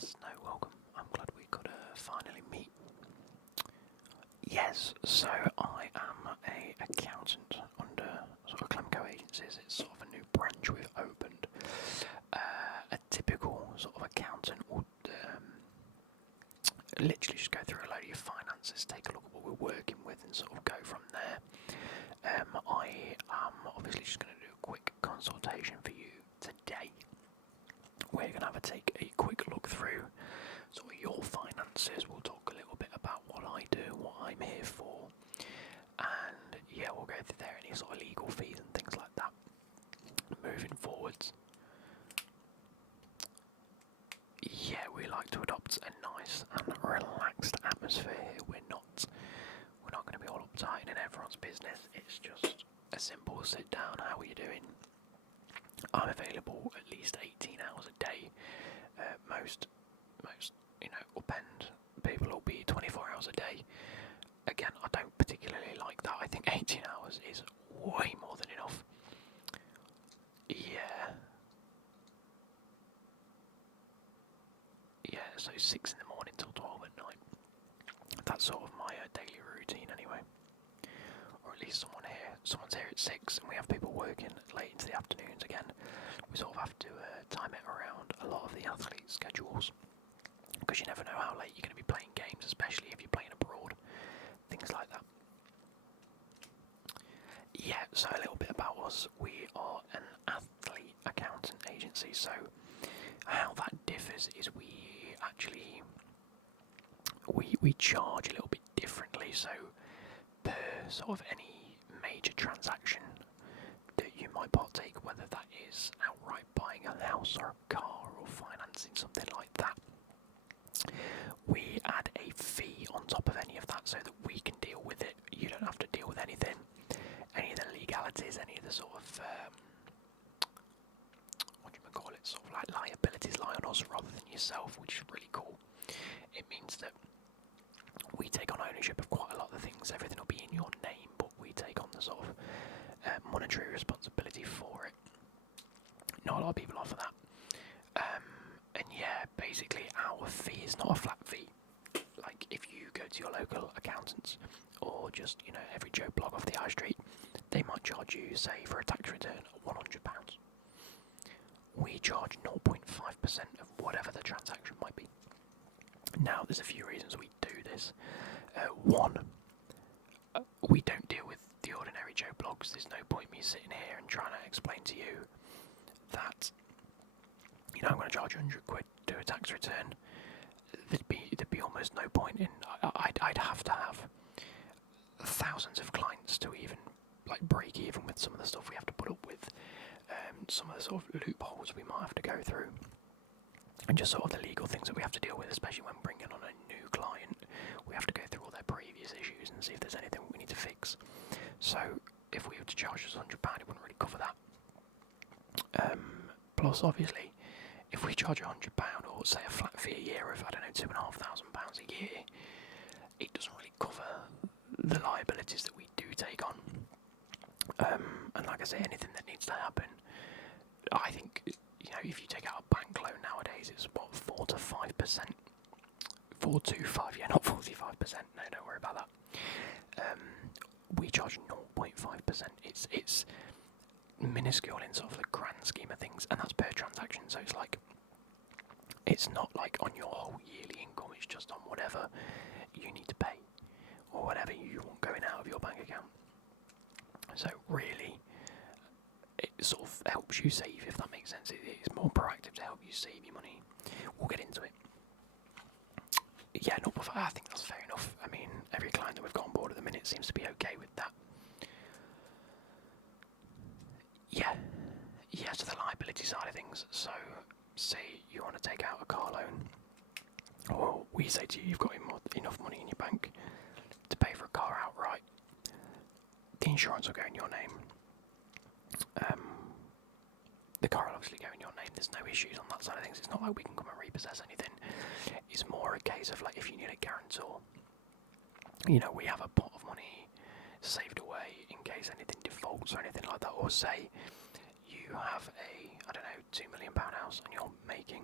Yes, no, welcome. I'm glad we could finally meet. Yes, so I am a accountant under sort of Clemco Agencies. It's sort of a new branch we've opened. A typical sort of accountant would literally just go through a load of your finances, take a look at what we're working with, and sort of go from there. I am obviously just going to do a quick consultation for you today. We're going to take a quick look through sort of your finances. We'll talk a little bit about what I do, what I'm here for, and yeah, we'll go through there any sort of legal fees and things like that. Moving forwards, yeah, we like to adopt a nice and relaxed atmosphere here. We're not going to be all uptight in everyone's business. It's just a simple sit down. How are you doing? I'm available at least 18 hours a day. Most up end people will be 24 hours a day. Again, I don't particularly like that. I think 18 hours is way more than enough. Yeah, so 6 in the morning till 12 at night. That's sort of my daily routine anyway. Or at least someone's here at 6 and we have people working late into the afternoons again. We sort of have to time it around a lot of the athletes' schedules, because you never know how late you're going to be playing games, especially if you're playing abroad, things like that. Yeah, so a little bit about us. We are an athlete accountant agency, so how that differs is we charge a little bit differently, so per sort of any major transaction that you might partake, whether that is outright buying a house or a car or financing something like that, we add a fee on top of any of that so that we can deal with it. You don't have to deal with anything, any of the legalities, any of the sort of sort of like liabilities lie on us rather than yourself, which is really cool. It means that we take on ownership of quite a lot of things. Everything will be in your name, but we take on the sort of monetary responsibility for it. Not a lot of people offer that. And yeah, basically our fee is not a flat fee. Like if you go to your local accountants or just, every Joe Blog off the high street, they might charge you, say, for a tax return £100. We charge 0.5% of whatever the transaction might be. Now, there's a few reasons we do this. One, we don't deal with the ordinary Joe Blogs. There's no point me sitting here and trying to explain to you that, I'm going to charge £100 to do a tax return. There'd be almost no point in. I'd have to have thousands of clients to even break even with some of the stuff we have to put up with. Some of the sort of loopholes we might have to go through, and just sort of the legal things that we have to deal with, especially when bringing on a new client. We have to go through all their previous issues and see if there's anything we need to fix. So if we were to charge us £100, it wouldn't really cover that. Plus, obviously, if we charge £100 or say a flat fee a year of, I don't know, £2,500 a year, it doesn't really cover the liabilities that we do take on. And like I say, anything that needs to happen, I think, if you take out a bank loan nowadays, it's what, 4 to 5%? 425, yeah, not 45%. No, don't worry about that. We charge 0.5%. It's minuscule in sort of the grand scheme of things, and that's per transaction. So it's not like on your whole yearly income. It's just on whatever you need to pay or whatever you want going out of your bank account. So really, it sort of helps you save, if that makes sense. It's more proactive to help you save your money. We'll get into it. Yeah, I think that's fair enough. I mean, every client that we've got on board at the minute seems to be okay with that. Yeah, so the liability side of things. So, say you want to take out a car loan, or we say to you, you've got enough money in your bank to pay for a car outright. The insurance will go in your name. The car will obviously go in your name. There's no issues on that side of things. It's not like we can come and repossess anything. It's more a case of if you need a guarantor, we have a pot of money saved away in case anything defaults or anything like that. Or say you have a, I don't know, £2 million house and you're making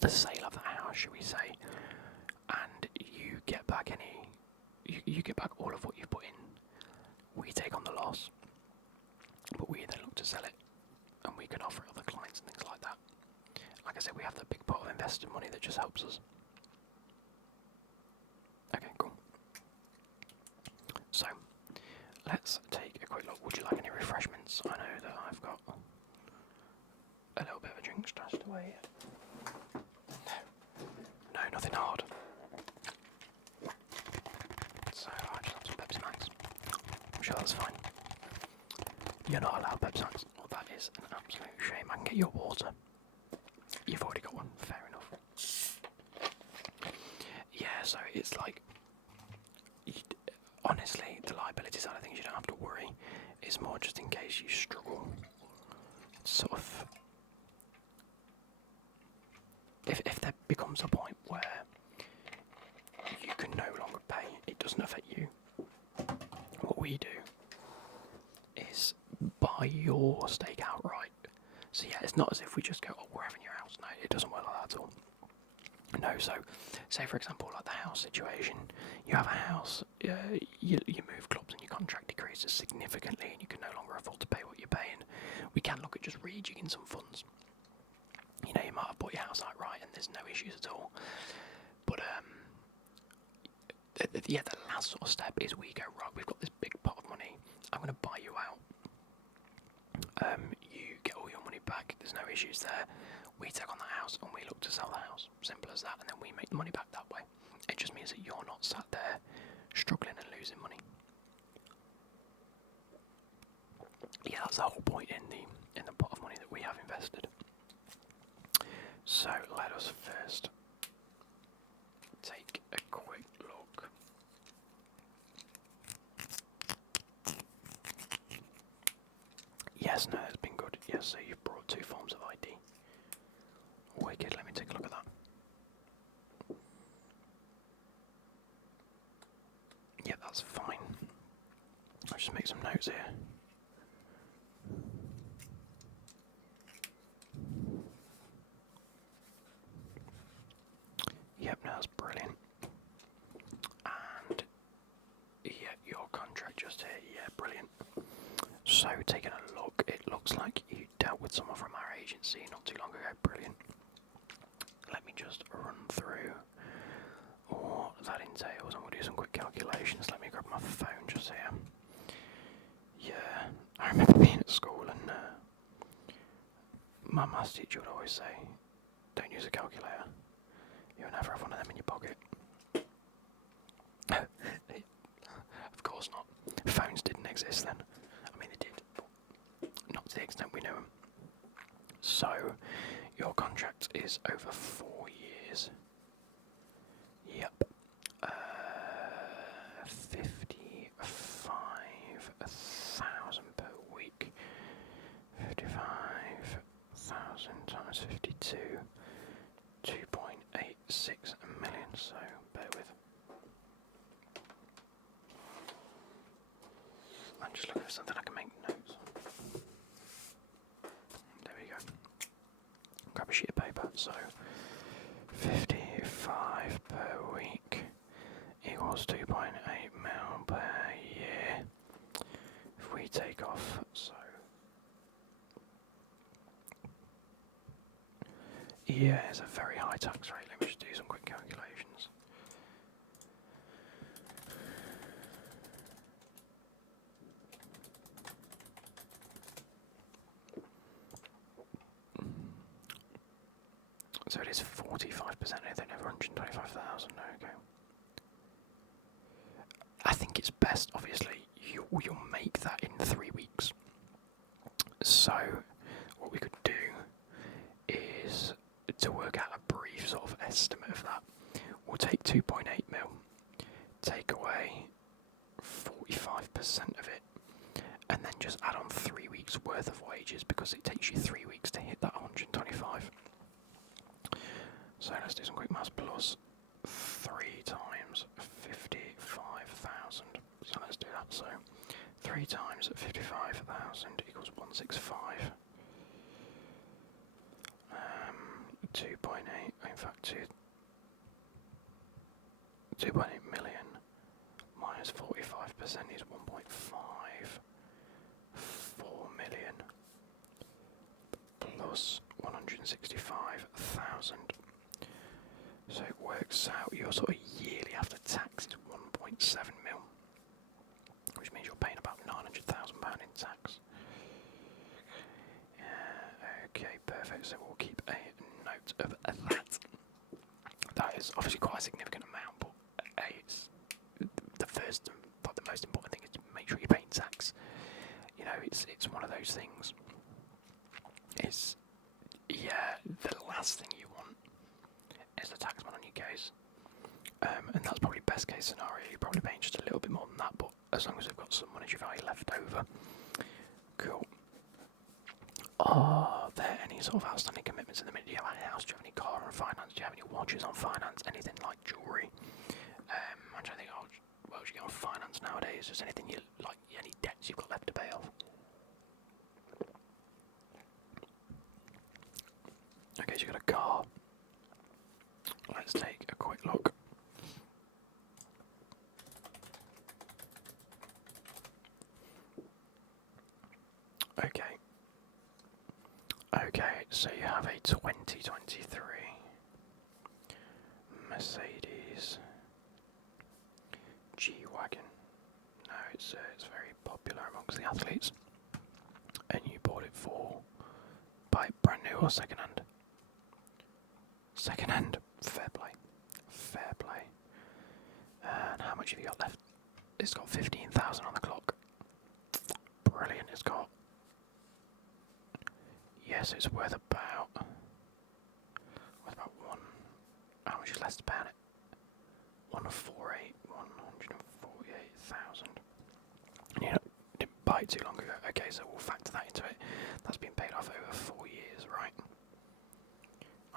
the sale of that house, should we say, and you get back you get back all of what you've put in. We take on the loss, but we then look to sell it, and we can offer other clients and things like that. Like I said, we have the big pot of investor money that just helps us. Okay, cool. So, let's take a quick look. Would you like any refreshments? I know that I've got a little bit of a drink stashed away. No, nothing hard. So I just have some Pepsi Max. I'm sure that's fine. You're not allowed Pepsi Max. Well, that is an absolute shame. I can get your water. You've already got one. Fair enough. Yeah, so it's like, honestly, the liability side of things you don't have to worry. It's more just in case you struggle. Sort of, if there becomes a point where you can no longer pay, it doesn't affect you. What we do is buy your stake outright. So yeah, it's not as if we just go, oh, we're having your house. No, it doesn't work like that at all. No, so say for example, like the house situation, you have a house, you move clubs and your contract decreases significantly and you can no longer afford to pay what you're paying. We can look at just rejigging some funds. You know, you might have bought your house outright and there's no issues at all. But yeah, the last sort of step is we go, right, we've got this big pot of money, I'm going to buy you out. You get all your money back, there's no issues there. We take on the house and we look to sell the house. Simple as that, and then we make the money back that way. It just means that you're not sat there struggling and losing money. Yeah, that's the whole point in the pot of money that we have invested. So let us first take a quick look. Yes, no, it's been good. Yes, so you've brought 2 forms of ID. Wicked, let me take a look at that. Yeah, that's fine. I'll just make some notes here. Yep, no, that's brilliant. And yeah, your contract just here, yeah, brilliant. So, taking a look, it looks like you dealt with someone from our agency not too long ago, brilliant. Let me just run through what that entails and we'll do some quick calculations. Let me grab my phone just here. Yeah, I remember being at school and my maths teacher would always say, don't use a calculator. You'll never have one of them in your pocket. Of course not. Phones didn't exist then. I mean, they did, but not to the extent we know them. So, your contract is over 4 years. Yep. 55,000 per week. 55,000 times 52. 2.86 million, so bear with. I'm just looking for something I can make notes on. There we go. Grab a sheet of paper, so 55 per week equals 2.8 mil per year. If we take off, so yeah, it's a very high tax rate. Let me just do some quick calculations. So it is 45%, anything over 125,000, okay. I think it's best, obviously, you'll make that in 3 weeks. So, what we could do is to work out a brief sort of estimate of that. We'll take 2.8 mil, take away 45% of it, and then just add on 3 weeks worth of wages because it takes you 3 weeks to hit that 125. So let's do some quick maths. Plus 3 times 55,000. So let's do that. So 3 times 55,000 equals 165. 2.8, in fact 2.8 million minus 45% is 1.54 million plus 165,000. So it works out your sort of yearly after tax is 1.7 mil, which means you're paying about £900,000 in tax. Okay, perfect. So we'll keep a note of that. That is obviously quite a significant amount, but it's the first and the most important thing is to make sure you're paying tax. You know, it's one of those things. It's the last thing you want is the taxman on your case, and that's probably best case scenario. You're probably paying just a little bit more than that, but as long as we've got some monetary value left over, cool. Are there any sort of outstanding commitments in the minute? Do you have a house? Do you have any car on finance? Do you have any watches on finance? Anything like jewellery? I'm trying to think, what would you get on finance nowadays? Is anything you like? Any debts you've got left to pay off? Okay, so you got a car. Let's take a quick look. Okay, so you have a 2023 Mercedes G-Wagon. No, it's very popular amongst the athletes. And you bought it buy it brand new or second hand? Second hand. Fair play. Fair play. And how much have you got left? It's got 15,000 on the clock. Brilliant. It's got... Yes, it's worth about one. How much is less to pay on it? 148,000. You didn't buy it too long ago. Okay, so we'll factor that into it. That's been paid off over 4 years, right?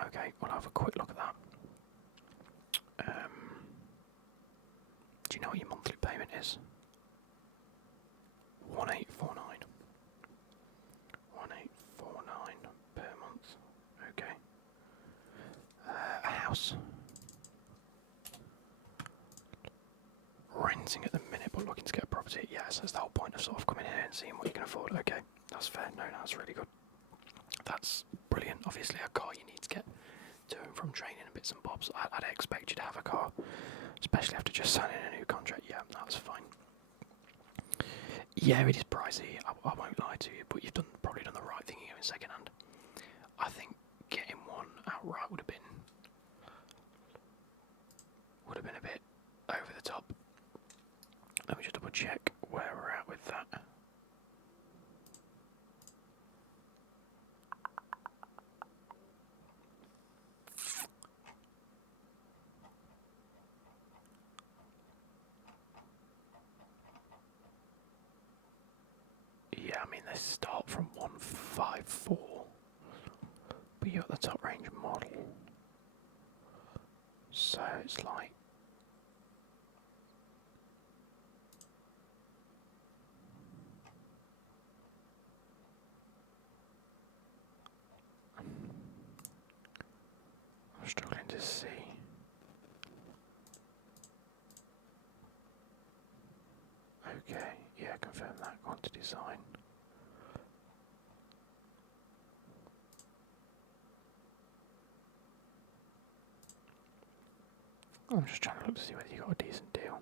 Okay, we'll have a quick look at that. Do you know what your monthly payment is? 1849. 1849 per month. Okay. A house. Renting at the minute, but looking to get a property. Yes, that's the whole point of sort of coming here and seeing what you can afford. Okay, that's fair. No, that's really good. That's brilliant. Obviously, a car you need to get to and from training and bits and bobs. I'd expect you to have a car, especially after just signing a new contract. Yeah, that's fine. Yeah, it is pricey. I won't lie to you, but you've probably done the right thing here in second hand. I think getting one outright would have been a bit over the top. Let me just double check where we're at with that. Yeah, I mean they start from 154, but you're at the top range model, so it's like I'm struggling to see. Okay, yeah, confirm that. Go on to design. I'm just trying to look to see whether you got a decent deal.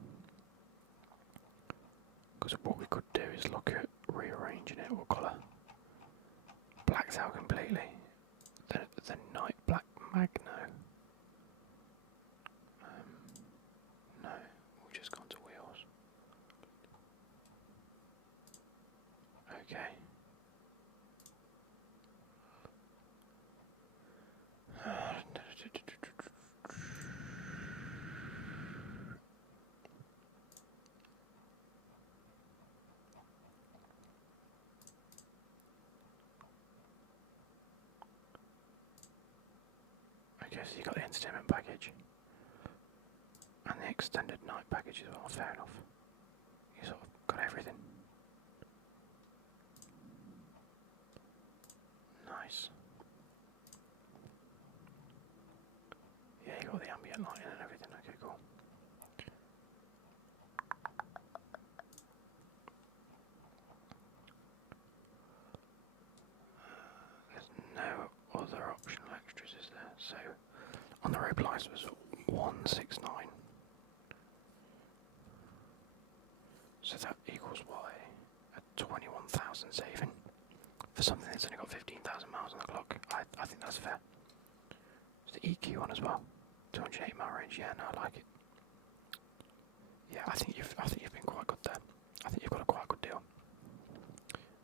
Because what we could do is look at rearranging it. What colour? Black's out completely. The night black Magno. No, we've just gone to wheels. Okay. Okay, so you got the entertainment package and the extended night package as well. Fair enough. You sort of got everything. Nice. got all the ambient lighting and everything. Okay, cool. There's no other optional extras, is there? So on the road price was 169. So that equals what? A 21,000 saving for something that's only got 15,000 miles on the clock. I think that's fair. It's the EQ one as well. 280 mile range. Yeah, no, I like it. Yeah, I think you've been quite good there. I think you've got a quite good deal.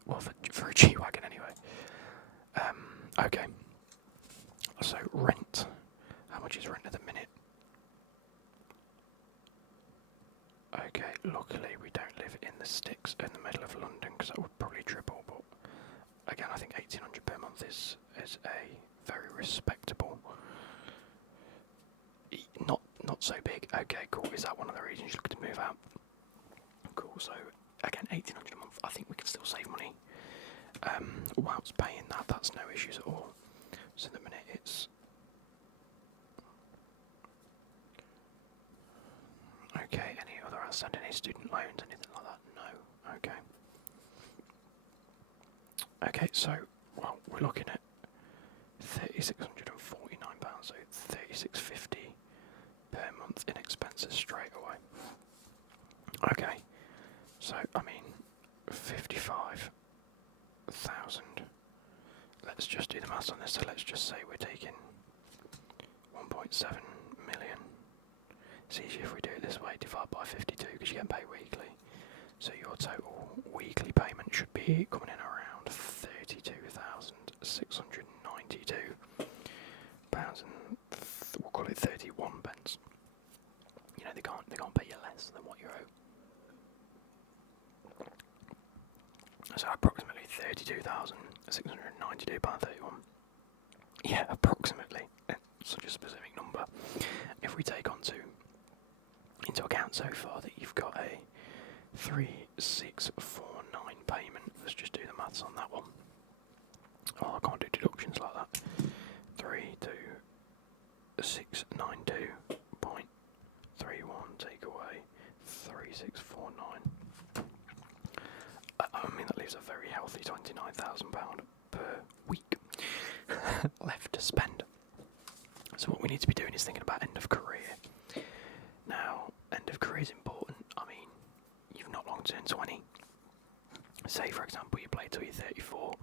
Well, for a G-Wagon anyway. Okay. So rent. How much is rent at the minute? Okay, luckily we don't live in the sticks in the middle of London because that would probably triple, but again I think 1,800 per month is a very respectable. Not so big. Okay, cool. Is that one of the reasons you're looking to move out? Cool. So again, 1,800 a month. I think we can still save money. Whilst paying that, that's no issues at all. So in the minute it's okay. Any other outstanding student loans, anything like that? No. Okay. Okay. So well, we're looking at £3,649, so £3,650 per month in expenses straight away. Okay, so I mean, 55,000. Let's just do the maths on this. So let's just say we're taking 1.7 million. It's easier if we do it this way. Divide by 52 because you get paid weekly. So your total weekly payment should be coming in around £32,692 and we'll call it 31 pence. You know, they can't pay you less than what you owe. So approximately £32,692.31. Yeah, approximately. Such a specific number. If we take into account so far that you've got a 3,649 payment. Let's just do the maths on that one. Oh, I can't do deductions like that. 3,692.31 take away 3,649. I mean, that leaves a very healthy £29,000 per week left to spend. So what we need to be doing is thinking about end of career. Now, end of career is important. I mean, you've not long turned 20. Say, for example, you play till you're 34.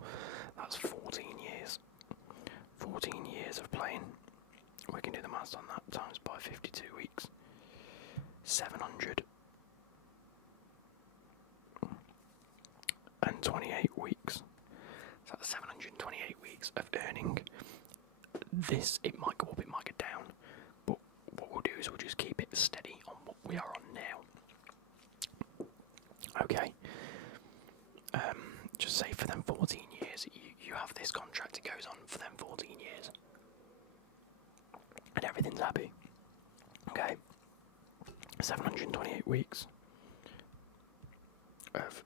That's 14 years. 14 years of playing. We can do the maths on that times by 52 weeks. 728 weeks. So that's 728 weeks of earning. This, it might go up, it might go down. But what we'll do is we'll just keep it steady on what we are on now. Okay. Just say for them 14 years, you have this contract, it goes on for them 14 years. And everything's happy. Okay. 728 weeks of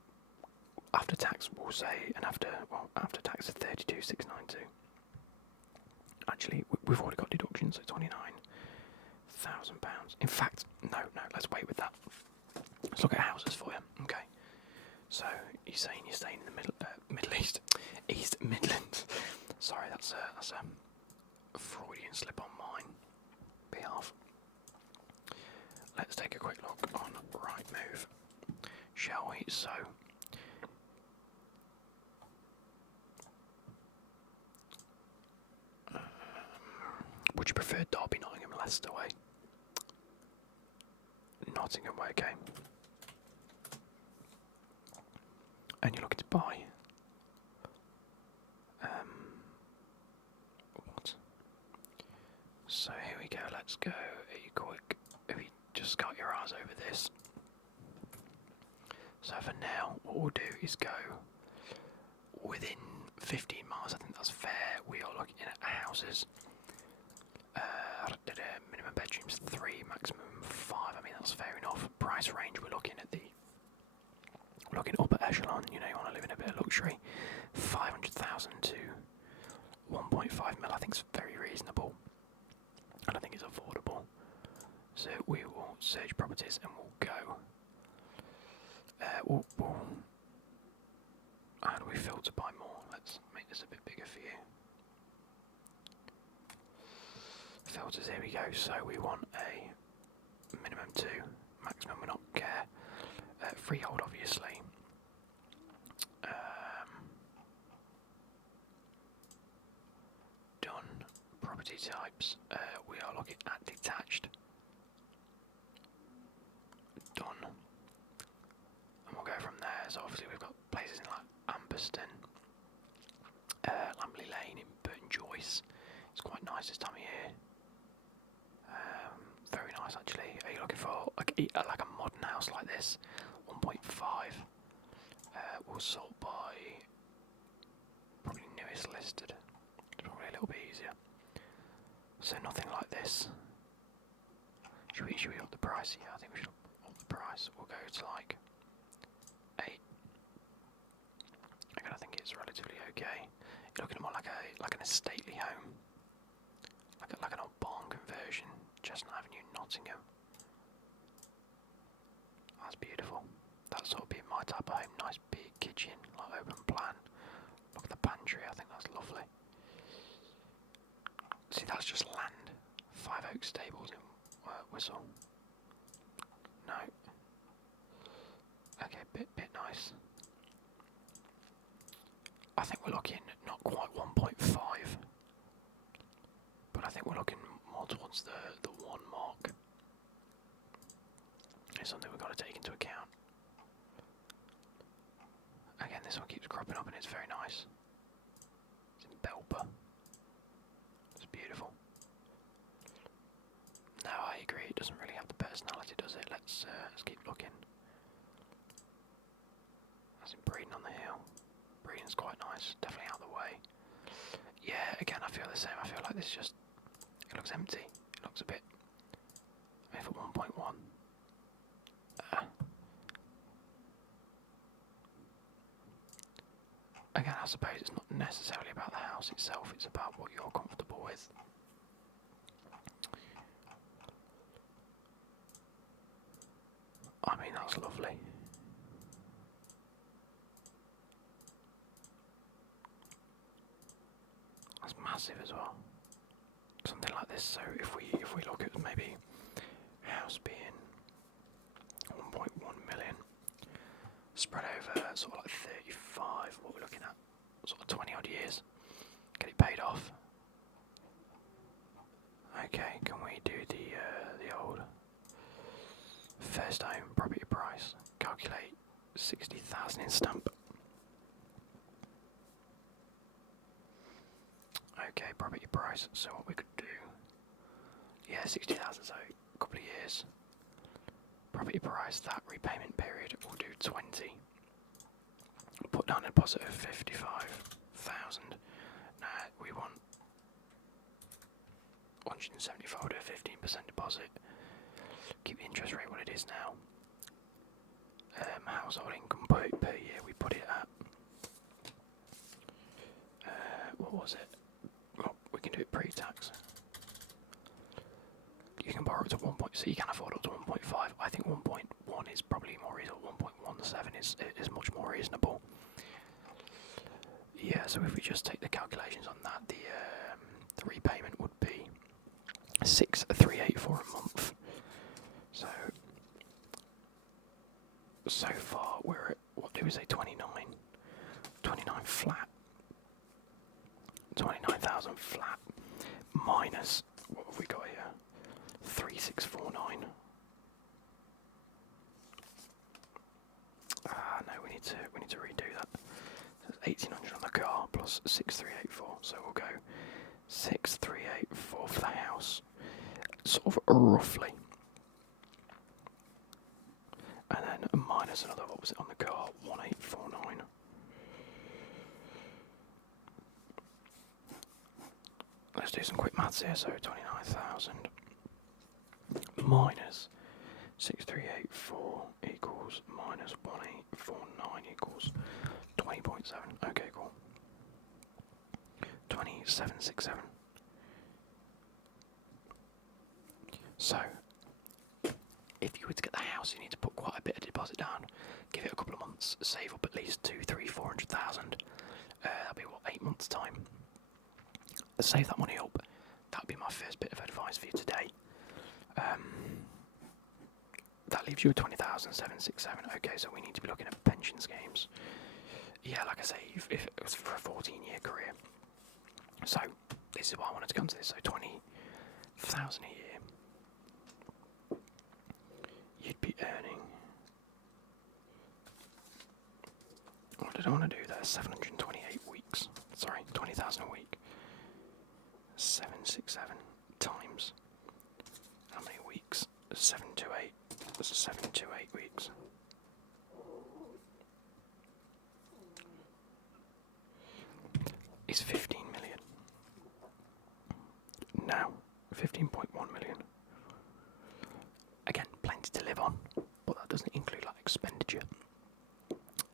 after tax, we'll say, and after tax is 32,692. Actually, we've already got deductions, so £29,000. In fact, no, let's wait with that. Let's look at houses for you. Okay. So you're saying you're staying in the Middle East, East Midlands. Sorry, that's a Freudian slip on mine behalf. Let's take a quick look on Rightmove, shall we? So, would you prefer Derby, Nottingham, Leicester way? Nottingham way, okay. And you're looking to buy. What? So here we go. Let's go quick. If you just got your eyes over this. So for now, what we'll do is go within 15 miles. I think that's fair. We are looking at houses. Minimum bedrooms 3, maximum 5. I mean, that's fair enough. Price range, we're looking at upper echelon. You know, you want to live in a bit of luxury. 500,000 to 1.5 mil. I think is very reasonable, and I think it's affordable. search properties and we'll go. How do we filter by more? Let's make this a bit bigger for you. Filters, here we go. So we want a minimum 2, maximum we're not care. Freehold, obviously. Done. Property types. We are looking at detached. Done. And we'll go from there. So obviously we've got places in like Amberston, Lambley Lane in Burton Joyce. It's quite nice this time of year. Very nice actually. Are you looking for like a modern house like this? 1.5. We'll sort by probably newest listed. It's probably a little bit easier. So nothing like this. Should we up the price? Yeah, I think we should up the price. We'll go to like 8. Again, I think it's relatively okay. You're looking more like an stately home, like an old barn conversion. Chestnut Avenue, Nottingham. That's beautiful. That's sort of be my type of home. Nice big kitchen, like open plan. Look at the pantry. I think that's lovely. See, that's just land. 5 Oak Stables in Whistle. No. Okay, bit nice. I think we're looking not quite 1.5, but I think we're looking more towards the 1 mark. It's something we've got to take into account. Again, this one keeps cropping up and it's very nice. It's in Belper. It's beautiful. No, I agree. It doesn't really have the personality, does it? Let's keep looking. That's in Breeden on the Hill. Breeden's quite nice. Definitely out of the way. Yeah, again, I feel the same. I feel like this just... It looks empty. It looks a bit... I mean, for 1.1. Again, I suppose it's not necessarily about the house itself, it's about what you're comfortable with. I mean, that's lovely. That's massive as well. Something like this, so if we look at maybe house being 1.1 million, spread over sort of like 35, what we're looking at, sort of 20 odd years, get it paid off. Okay, can we do the old first home property price? Calculate 60,000 in stamp. Okay, property price. So what we could do? Yeah, 60,000. So a couple of years. Property price. That repayment period we'll do 20. Put down a deposit of 55,000. Now we want 175 to 15% deposit. Keep the interest rate what it is now. Household income per year we put it at. What was it? Well, we can do it pre-tax. You can borrow up to 1. So you can afford up to 1.5. I think 1.1 is probably more reasonable. 1.17 is much more reasonable. Yeah. So if we just take the calculations on that, the repayment would be 6,384 a month. So far we're at, what do we say, 29 flat. 29,000 flat minus, what have we got here? 3,649. No, we need to redo that. So 1,800 on the car plus 6,384. So we'll go 6,384 for the house, sort of roughly. And then minus another, what was it on the car? 1,849. Let's do some quick maths here. So 29,000 minus 6,384 equals minus 1,849 equals 20.7. Okay, cool. 2767. if you were to get the house, you need to put quite a bit of deposit down, give it a couple of months, save up at least 2, 3, 400,000. That'll be what, 8 months' time. Save that money up. That'll be my first bit of advice for you today. That leaves you with 20,767. Okay, so we need to be looking at pension schemes. Yeah, like I say, if it was for a 14-year career. So this is why I wanted to go into this. So 20,000 a year, you'd be earning. What did I want to do there? 728 weeks. Sorry, 20,000 a week. 767 times how many weeks? 728. That's 728 weeks. Is 15 million. Now, 15.1 million. Again, plenty to live on, but that doesn't include like expenditure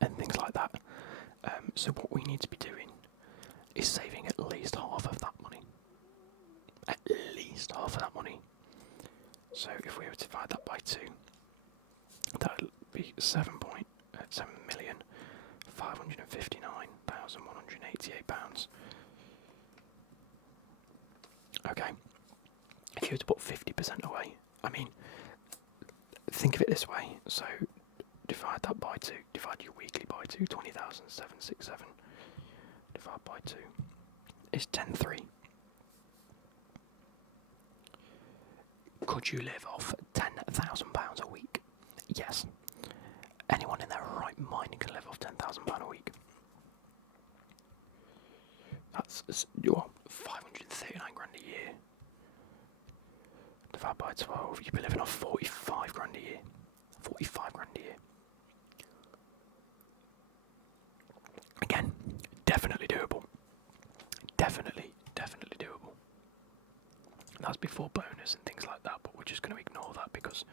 and things like that. So what we need to be doing is saving at least half of that money. At least half of that money. So if we were to divide that by 2, that would be 7,559,188 pounds. Okay. If you were to put 50% away, I mean, think of it this way. So divide that by 2. Divide your weekly by 2. 20,767 divided by 2 is 10.3. Could you live off £10,000 a week? Yes. Anyone in their right mind can live off £10,000 a week. That's 539 grand a year. Divided by 12, you'd be living off 45 grand a year. 45 grand a year. Again, definitely doable. Definitely doable. That's before bonus and things like that, but we're just going to ignore that because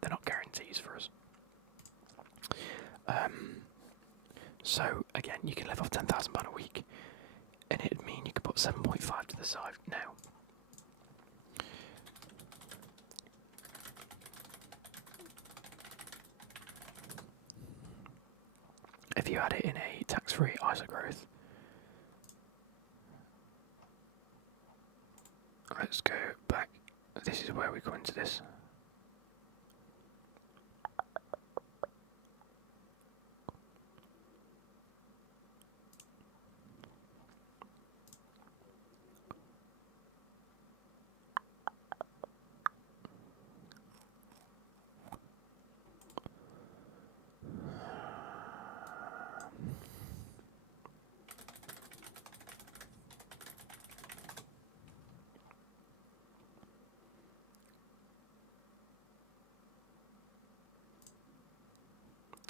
they're not guarantees for us. So again, you can live off £10,000 a week, and it'd mean you could put 7.5 to the side now. If you had it in a tax-free ISA growth, let's go back. This is where we go into this.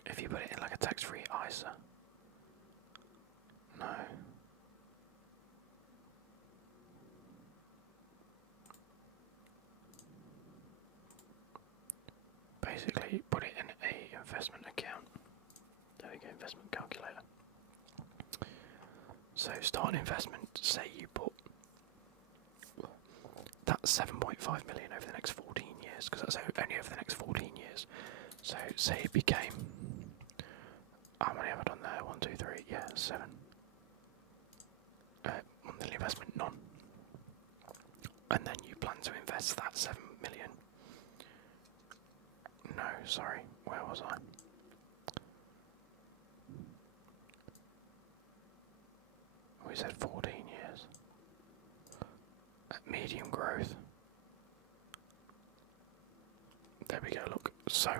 If you put it in like a tax-free ISA, no. Basically, put it in a investment account. There we go, investment calculator. So start an investment, say you put that's 7.5 million over the next 14 years, because that's only over the next 14 years. So say it became, how many have I done there? 1, 2, 3, yeah, 7. Monthly investment, none. And then you plan to invest that 7 million. No, sorry, where was I? We said 14 years. At medium growth. There we go, look. So,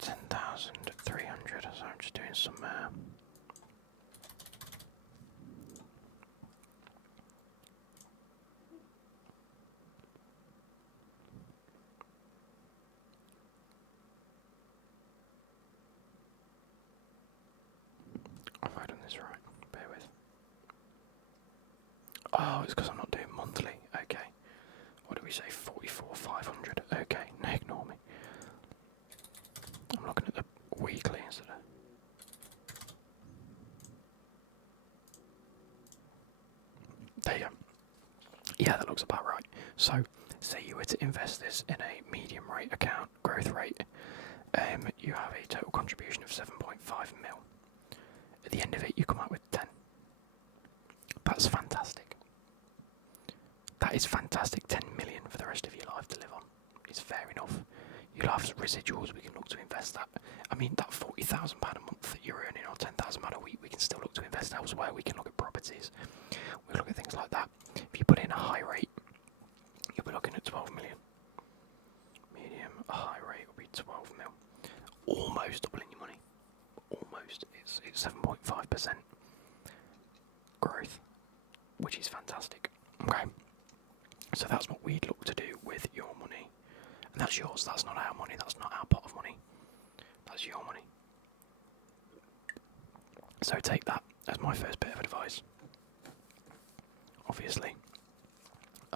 10,300. So I'm just doing some have I done this right? Bear with. Oh, it's because I'm not doing monthly. Okay. What do we say? 44,500. Okay, no, ignore me. I'm looking at the weekly instead of. There you go. Yeah, that looks about right. So, say you were to invest this in a medium rate account, growth rate, you have a total contribution of 7.5 mil. At the end of it, you come out with 10. That's fantastic. That is fantastic. 10 million for the rest of your life to live on. It's fair enough. You'll have residuals, we can look to invest that. I mean, that £40,000 a month that you're earning, or £10,000 a week, we can still look to invest elsewhere. We can look at properties. We look at things like that. If you put in a high rate, you'll be looking at 12 million. Medium, a high rate will be 12 mil. Almost doubling your money. Almost. It's 7.5% growth, which is fantastic. Okay. So that's what we'd look to do with your money. And that's yours, that's not our money, that's not our pot of money. That's your money. So take that as my first bit of advice. Obviously,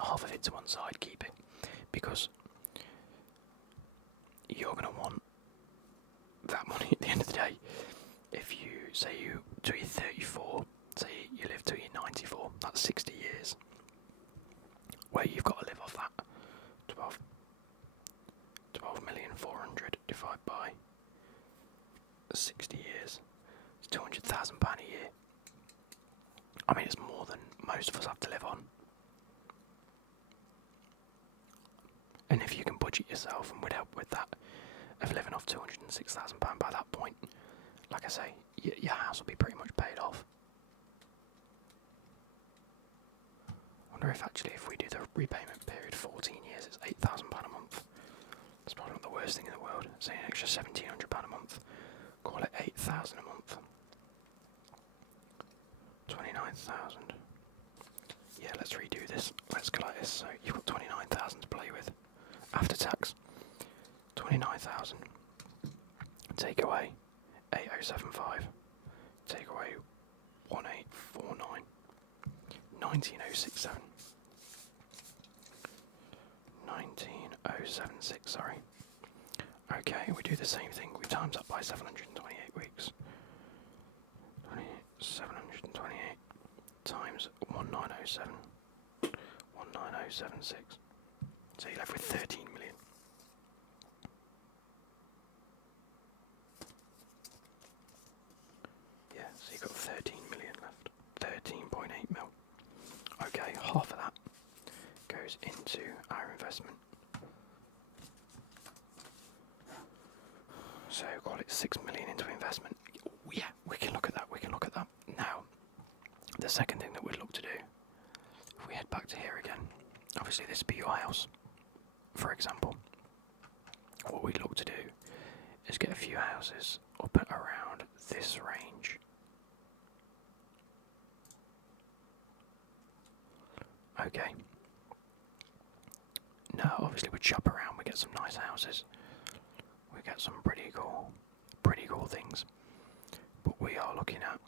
half of it to one side, keep it. Because you're going to want that money at the end of the day. If you say you till you're 34, say you live till you're 94, that's 60 years. Where you've got to live off that 12,400,000 divided by 60 years. It's £200,000 a year. I mean, it's more than most of us have to live on. And if you can budget yourself and would help with that, of living off £206,000 by that point, like I say, your house will be pretty much paid off. I wonder if actually, if we do the repayment period 14 years, it's £8,000 a month. That's probably not the worst thing in the world. Say an extra £1,700 a month. Call it 8,000 a month. 29,000. Yeah, let's redo this. Let's go like this. So you've got 29,000 to play with. After tax. 29,000. Take away 8,075. Take away 1,849. 19,067. 19,076, sorry. Okay, we do the same thing. We times that by 728 weeks. 728 times 1907. 19076. So you're left with 13 million. Yeah, so you've got 13 million left. 13.8 mil. Okay, half of that goes into our investment. So call it 6 million into investment. Yeah, we can look at that. We can look at that. Now, the second thing that we'd look to do, if we head back to here again, obviously this would be your house, for example. What we'd look to do is get a few houses up at around this range. Okay. Now, obviously, we'd shop around. We get some nice houses. We get some pretty cool things. But we are looking at,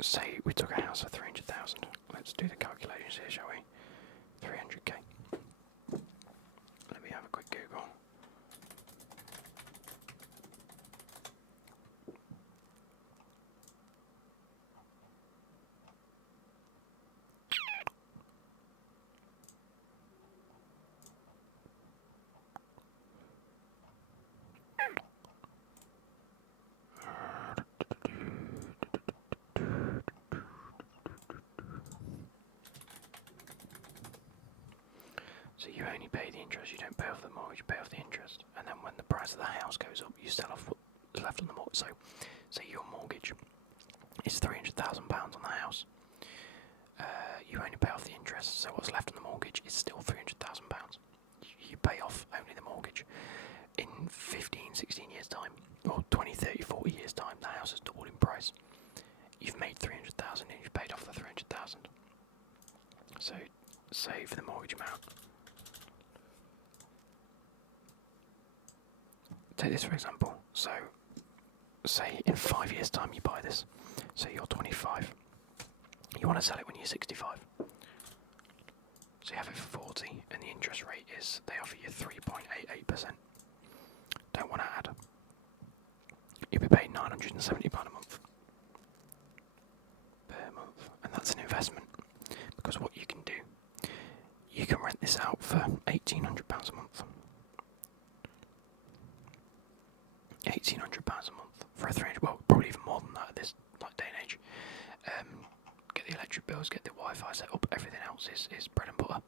say, we took a house for 300,000. Let's do the calculations here, shall we? 300k. Let me have a quick Google. So you only pay the interest, you don't pay off the mortgage, you pay off the interest. And then when the price of the house goes up, you sell off what's left on the mortgage. So, say your mortgage is £300,000 on the house. You only pay off the interest, so what's left on the mortgage is still £300,000. You pay off only the mortgage. In 15, 16 years' time, or 20, 30, 40 years' time, the house has doubled in price. You've made 300,000 and you've paid off the 300,000. So, save the mortgage amount. Take this for example. So, say in 5 years' time you buy this. Say you're 25. You want to sell it when you're 65. So you have it for 40, and the interest rate is, they offer you 3.88%. Don't want to add. You'll be paying £970 a month. Per month. And that's an investment. this out for £1,800 a month. £1,800 a month for a 300. Well, probably even more than that at this day and age. Get the electric bills, get the Wi-Fi set up. Everything else is bread and butter.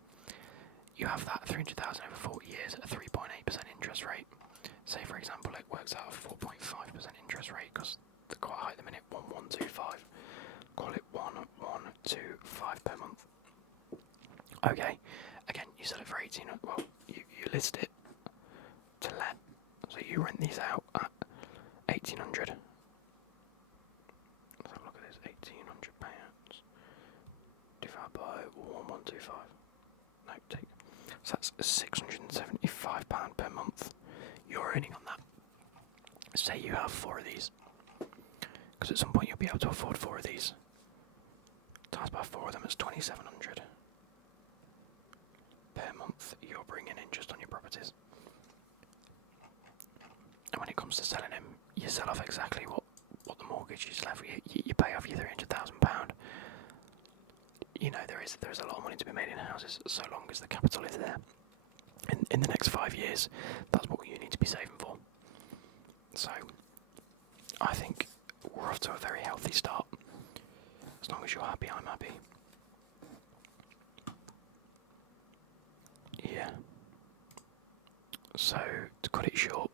You have that 300,000 over 40 years at a 3.8% interest rate. Say, for example, it works out a 4.5% interest rate because they're quite high at the minute. 1125. Call it 1125 per month. Okay. Again, you sell it for 18. Well, you list it to let. So you rent these out at 1,800. Let's have a look at this. 1,800 pounds divided by 1125. No, take. So that's £675 per month you're earning on that. Say you have 4 of these, because at some point you'll be able to afford 4 of these. Times by 4 of them is 2,700 per month you're bringing in just on your properties. And when it comes to selling them, you sell off exactly what the mortgage is left with. You pay off your £300,000. You know, there is a lot of money to be made in houses so long as the capital is there. In the next 5 years, that's what you need to be saving for. So, I think we're off to a very healthy start. As long as you're happy, I'm happy. Yeah. So, to cut it short,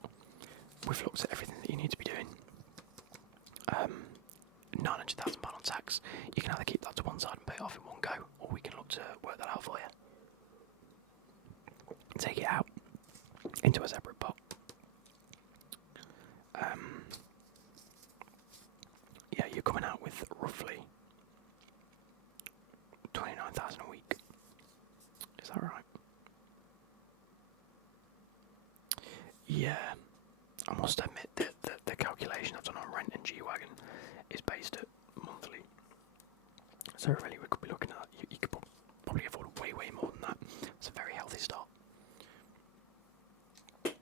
we've looked at everything that you need to be doing. £900,000 on tax. You can either keep that to one side and pay it off in one go, or we can look to work that out for you. Take it out into a separate pot. Yeah, you're coming out with roughly 29,000 a week. Is that right? Yeah, I must admit that the calculation I've done on rent and G-Wagon is based at monthly. So really we could be looking at, you could probably afford way more than that. It's a very healthy start. I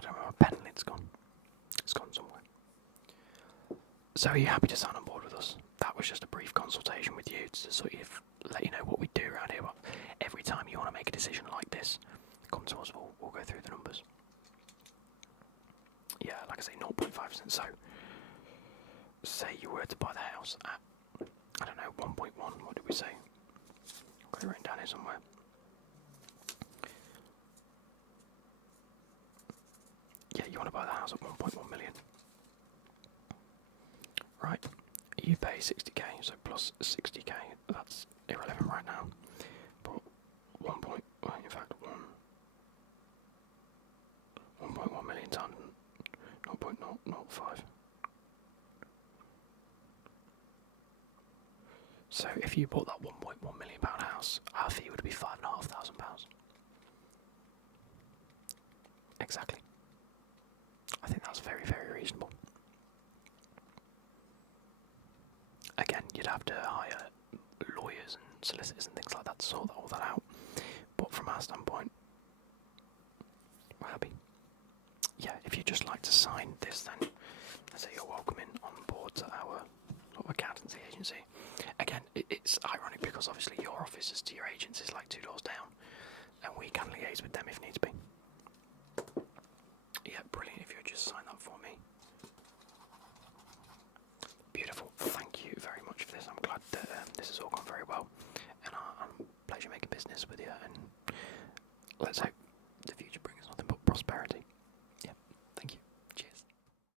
don't know where my pen lid's gone. It's gone somewhere. So are you happy to sign on board with us? That was just a brief consultation with you to sort of let you know what we do around here. But every time you want to make a decision like this, come to us, we'll go through the numbers. Yeah, like I say, 0.5%. So, say you were to buy the house at, I don't know, 1.1, what did we say? I've got it written down here somewhere. Yeah, you want to buy the house at 1.1 million. Right, you pay 60k, so plus 60k, that's irrelevant right now. But 1.1 million times 0.005. So if you bought that £1.1 million house, our fee would be £5,500. Exactly. I think that's very reasonable. Again, you'd have to hire lawyers and solicitors and things like that to sort all that out. But from our standpoint, we're happy. Yeah, if you'd just like to sign this, then I say you're welcome in on board to our accountancy agency. Again, it's ironic because obviously your offices to your agents is like 2 doors down, and we can liaise with them if needs be. Yeah, brilliant. If you would just sign that for me. Beautiful. Thank you very much for this. I'm glad that this has all gone very well, and I'm pleasure making business with you. And let's hope the future brings nothing but prosperity.